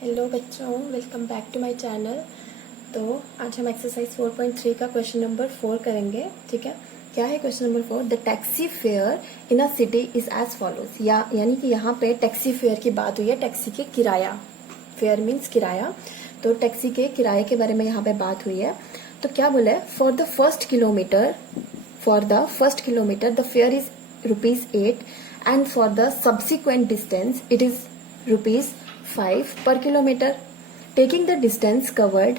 Hello बच्चों, welcome back to my channel. तो आज हम एक्सरसाइज 4.3 का क्वेश्चन नंबर 4 करेंगे। ठीक है, क्या है question number 4? The taxi fare in a city is as follows. यानी कि यहाँ पे टैक्सी फेयर की बात हुई है। टैक्सी के किराया, फेयर मीन्स किराया, तो टैक्सी के किराए के बारे में यहाँ पे बात हुई है। तो क्या बोला है? For the first kilometre the fair is ₹8 and for the subsequent distance it is ₹5 per kilometer, taking the distance covered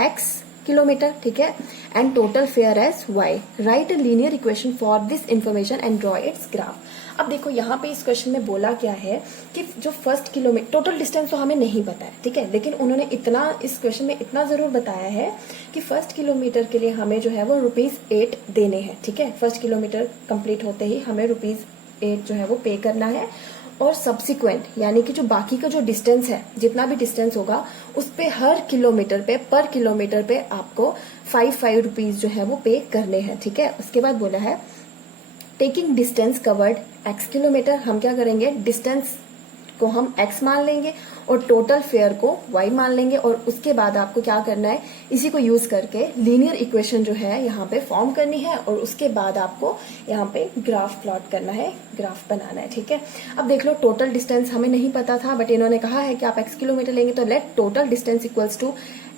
x kilometre. ठीक है, and total fare as y। Write a linear equation for this information and draw its graph. अब देखो यहाँ पे इस question में बोला क्या है कि जो फर्स्ट किलोमीटर, टोटल डिस्टेंस तो हमें नहीं पता है, ठीक है, लेकिन उन्होंने इतना इस क्वेश्चन में इतना जरूर बताया है कि फर्स्ट किलोमीटर के लिए हमें जो है वो ₹8 देने हैं। ठीक है, फर्स्ट किलोमीटर कंप्लीट होते ही हमें ₹8 जो है वो पे करना है, और सब्सिक्वेंट यानी कि जो बाकी का जो डिस्टेंस है, जितना भी डिस्टेंस होगा उस पे हर किलोमीटर पे, पर किलोमीटर पे आपको 5 रुपीज जो है वो पे करने हैं। ठीक है, उसके बाद बोला है taking distance covered x kilometre. हम क्या करेंगे? डिस्टेंस को हम x मान लेंगे और टोटल फेयर को y मान लेंगे, और उसके बाद आपको क्या करना है? इसी को यूज करके लीनियर इक्वेशन जो है यहाँ पे फॉर्म करनी है, और उसके बाद आपको यहाँ पे ग्राफ प्लॉट करना है, ग्राफ बनाना है। ठीक है, अब देख लो, टोटल डिस्टेंस हमें नहीं पता था, बट इन्होंने कहा है कि आप x किलोमीटर लेंगे, तो let total distance equals to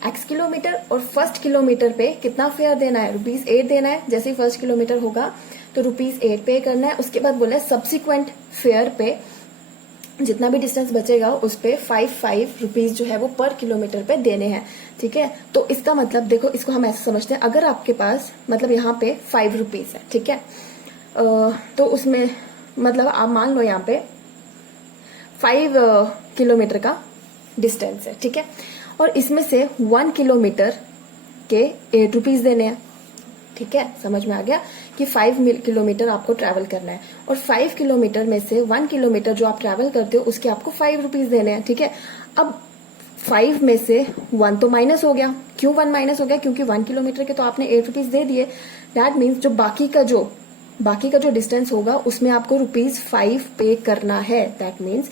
x kilometre, और फर्स्ट किलोमीटर पे कितना फेयर देना है? ₹8 देना है। जैसे ही फर्स्ट किलोमीटर होगा तो ₹8 पे करना है। उसके बाद बोला सब्सिक्वेंट फेयर पे जितना भी डिस्टेंस बचेगा उस पे 5 रुपीज जो है वो पर किलोमीटर पे देने हैं। ठीक है, तो इसका मतलब देखो, इसको हम ऐसे समझते हैं, अगर आपके पास मतलब यहाँ पे 5 रुपीज है, ठीक है, तो उसमें मतलब आप मान लो यहाँ पे 5 किलोमीटर का डिस्टेंस है। ठीक है, और इसमें से 1 किलोमीटर के 8 रुपीज देने हैं। ठीक है, समझ में आ गया कि 5 किलोमीटर आपको ट्रैवल करना है, और 5 किलोमीटर में से 1 किलोमीटर जो आप ट्रैवल करते हो उसके आपको 5 रुपीज देने हैं। ठीक है, अब 5 में से 1 तो माइनस हो गया। क्यों 1 माइनस हो गया? क्योंकि 1 किलोमीटर के तो आपने 8 रुपीज दे दिए। दैट मीन्स जो बाकी का जो डिस्टेंस होगा उसमें आपको ₹5 पे करना है। दैट मीन्स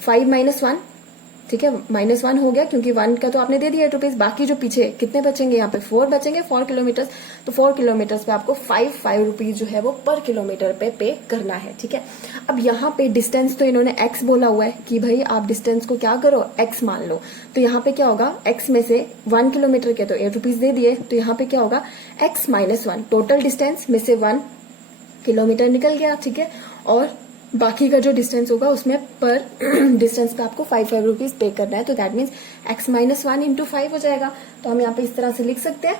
5 - 1, ठीक है, -1 हो गया, क्योंकि 1 का तो आपने दे दिया ₹8। बाकी जो पीछे कितने बचेंगे? यहाँ पे 4 बचेंगे, 4 किलोमीटर। तो 4 किलोमीटर पे आपको 5 रुपीज जो है वो पर किलोमीटर पे करना है। ठीक है, अब यहाँ पे डिस्टेंस तो इन्होंने x बोला हुआ है कि भाई आप डिस्टेंस को क्या करो? x मान लो। तो यहाँ पे क्या होगा? x में से 1 किलोमीटर के तो 8 रुपीज दे दिए, तो यहाँ पे क्या होगा? x - 1, टोटल डिस्टेंस में से 1 किलोमीटर निकल गया। ठीक है, और बाकी का जो डिस्टेंस होगा उसमें पर डिस्टेंस पे आपको 5 रुपीज पे करना है। तो दैट मीन्स x - 1 इंटू 5 हो जाएगा। तो हम यहाँ पे इस तरह से लिख सकते हैं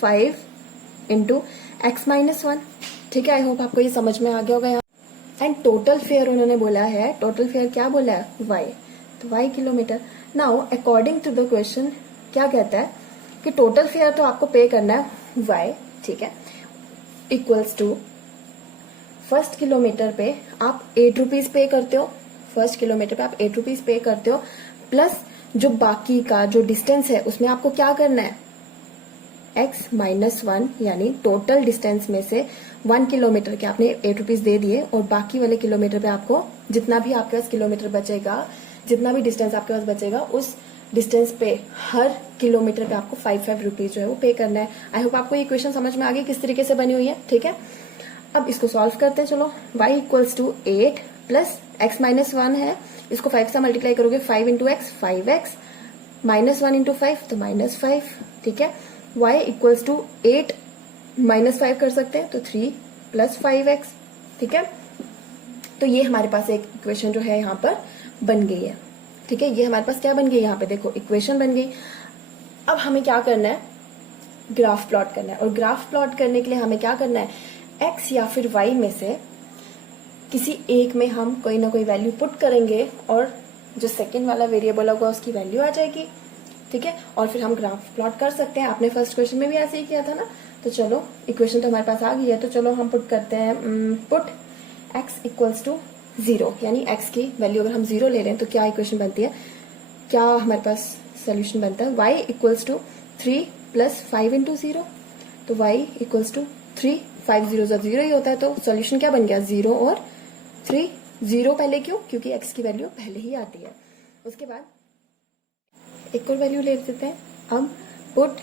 5 इंटू x - 1। ठीक है, आई होप आपको ये समझ में आ गया होगा। यहाँ एंड टोटल फेयर उन्होंने बोला है, टोटल फेयर क्या बोला है? y, तो y kilometre. Now according to the question क्या कहता है कि टोटल फेयर तो आपको पे करना है y, ठीक है, इक्वल्स टू फर्स्ट किलोमीटर पे आप 8 रुपीज पे करते हो, फर्स्ट किलोमीटर पे आप 8 रुपीज पे करते हो, प्लस जो बाकी का जो डिस्टेंस है उसमें आपको क्या करना है? x - 1, यानी टोटल डिस्टेंस में से 1 किलोमीटर के आपने 8 रुपीज दे दिए, और बाकी वाले किलोमीटर पे आपको जितना भी आपके पास किलोमीटर बचेगा, जितना भी डिस्टेंस आपके पास बचेगा, उस डिस्टेंस पे हर किलोमीटर पे आपको 5 रुपीज जो है वो पे करना है। आई होप आपको ये क्वेश्चन समझ में आ गई किस तरीके से बनी हुई है। ठीक है, अब इसको सॉल्व करते हैं। चलो, y equals to 8 plus x - 1 है, इसको 5 से मल्टीप्लाई करोगे, 5 इंटू एक्स 5x, -1 इंटू 5 तो -5। ठीक है, y इक्वल्स टू 8 - 5 कर सकते हैं, तो 3 + 5x। ठीक है, तो ये हमारे पास एक इक्वेशन जो है यहाँ पर बन गई है। ठीक है, ये हमारे पास क्या बन गई? यहाँ पे देखो इक्वेशन बन गई। अब हमें क्या करना है? ग्राफ प्लॉट करना है, और ग्राफ प्लॉट करने के लिए हमें क्या करना है? x या फिर y में से किसी एक में हम कोई ना कोई वैल्यू पुट करेंगे, और जो सेकंड वाला वेरिएबल होगा उसकी वैल्यू आ जाएगी। ठीक है, और फिर हम ग्राफ प्लॉट कर सकते हैं। आपने फर्स्ट क्वेश्चन में भी ऐसे ही किया था ना। तो चलो, इक्वेशन तो हमारे पास आ गई है, तो चलो हम पुट करते हैं। पुट x इक्वल्स टू 0, यानी x की वैल्यू अगर हम 0 ले रहे हैं तो क्या इक्वेशन बनती है, क्या हमारे पास सोल्यूशन बनता है? y इक्वल्स टू 3 + 5 इंटू 0, तो y इक्वल्स टू 3, 5 0 0 ही होता है, तो सोल्यूशन क्या बन गया? 0 और 3। 0 पहले क्यों? क्योंकि x की वैल्यू पहले ही आती है। उसके बाद एक और वैल्यू ले लेते हैं। अब पुट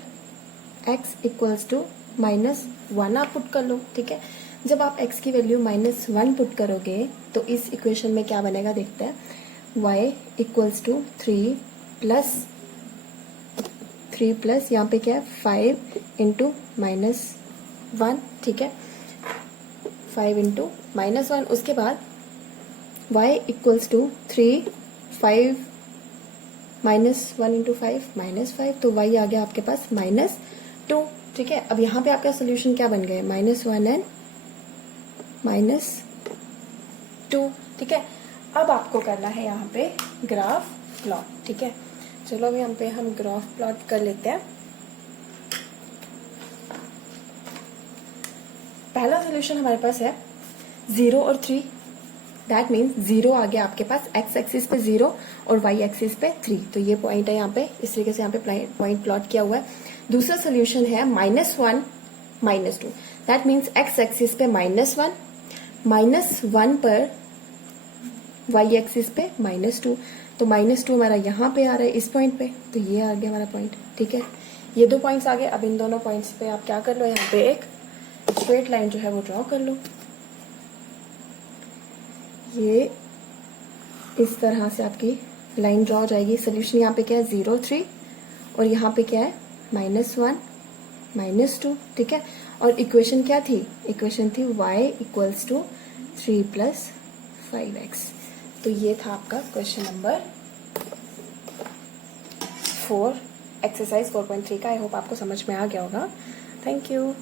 x इक्वल्स टू -1 आप पुट कर लो, ठीक है। जब आप x की वैल्यू -1 पुट करोगे तो इस इक्वेशन में क्या बनेगा देखते हैं। y इक्वल्स टू 3 प्लस यहाँ पे क्या है 5 इंटू -1, ठीक है, 5 इंटू -1। उसके बाद y इक्वल्स टू 3, 5 -1 इंटू 5 -5, तो y आ गया आपके पास -2, ठीक है। अब यहाँ पे आपका सोल्यूशन क्या बन गया, -1 एंड -2, ठीक है। अब आपको करना है यहाँ पे ग्राफ प्लॉट, ठीक है। चलो अब यहाँ पे हम ग्राफ प्लॉट कर लेते हैं। पहला सोल्यूशन हमारे पास है 0 और 3, दैट मीन्स 0 आ गया आपके पास x एक्सिस पे 0 और y एक्सिस पे 3, तो ये पॉइंट है यहाँ पे, इस तरीके से यहाँ पे पॉइंट प्लॉट किया हुआ है। दूसरा सोल्यूशन है -1 -2, दैट मीन्स x एक्सिस पे -1 पर y एक्सिस पे -2, तो -2 हमारा यहाँ पे आ रहा है इस पॉइंट पे, तो ये आ गया हमारा पॉइंट, ठीक है। ये दो पॉइंट्स आ गए। अब इन दोनों पॉइंट्स पे आप क्या कर लो, यहाँ पे एक स्ट्रेट लाइन जो है वो ड्रॉ कर लो। ये इस तरह से आपकी लाइन ड्रॉ हो जाएगी। सोल्यूशन यहाँ पे क्या है 0 3 और यहाँ पे क्या है -1 -2, ठीक है। और इक्वेशन क्या थी, इक्वेशन थी y इक्वल्स टू 3 + 5x। तो ये था आपका क्वेश्चन नंबर 4 एक्सरसाइज 4.3 का। आई होप आपको समझ में आ गया होगा। Thank you.